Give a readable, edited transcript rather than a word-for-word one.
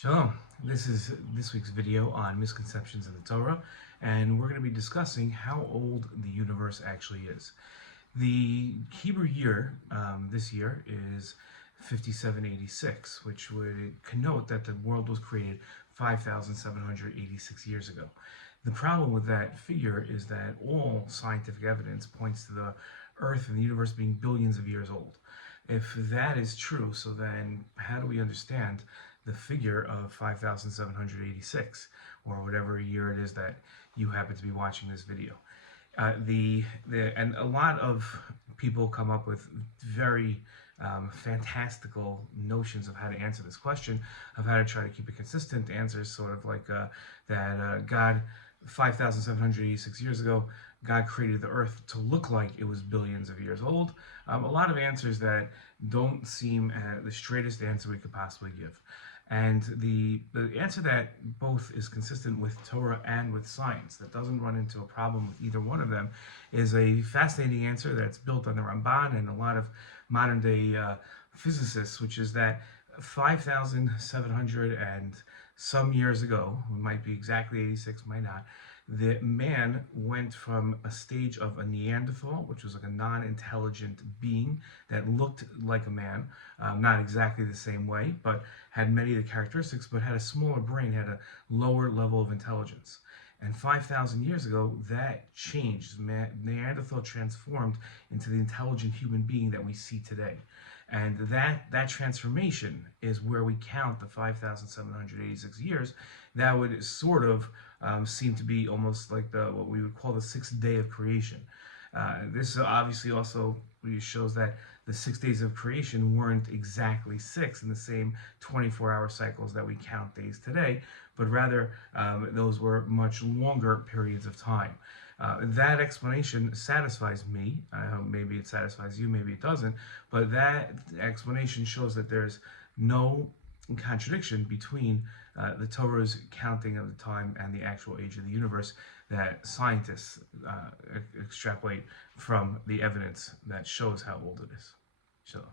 Shalom. This is this week's video on misconceptions in the Torah, and we're going to be discussing how old the universe actually is. The Hebrew year this year is 5786, which would connote that the world was created 5,786 years ago. The problem with that figure is that all scientific evidence points to the Earth and the universe being billions of years old. If that is true, so then how do we understand the figure of 5,786, or whatever year it is that you happen to be watching this video? And a lot of people come up with very fantastical notions of how to answer this question, of how to try to keep a consistent answer, sort of like that God, 5,786 years ago, God created the earth to look like it was billions of years old. A lot of answers that don't seem the straightest answer we could possibly give. And the answer that both is consistent with Torah and with science, that doesn't run into a problem with either one of them, is a fascinating answer that's built on the Ramban and a lot of modern day physicists, which is that 5,700 and some years ago, it might be exactly 86, might not, the man went from a stage of a Neanderthal, which was like a non-intelligent being that looked like a man, not exactly the same way, but had many of the characteristics, but had a smaller brain, had a lower level of intelligence. And 5,000 years ago, that changed. Neanderthal transformed into the intelligent human being that we see today. And that transformation is where we count the 5,786 years. That would sort of seem to be almost like what we would call the sixth day of creation. This obviously also shows that the 6 days of creation weren't exactly six in the same 24-hour cycles that we count days today, but rather those were much longer periods of time. That explanation satisfies me. Maybe it satisfies you, maybe it doesn't, but that explanation shows that there's no contradiction between the Torah's counting of the time and the actual age of the universe that scientists extrapolate from the evidence that shows how old it is. Shalom.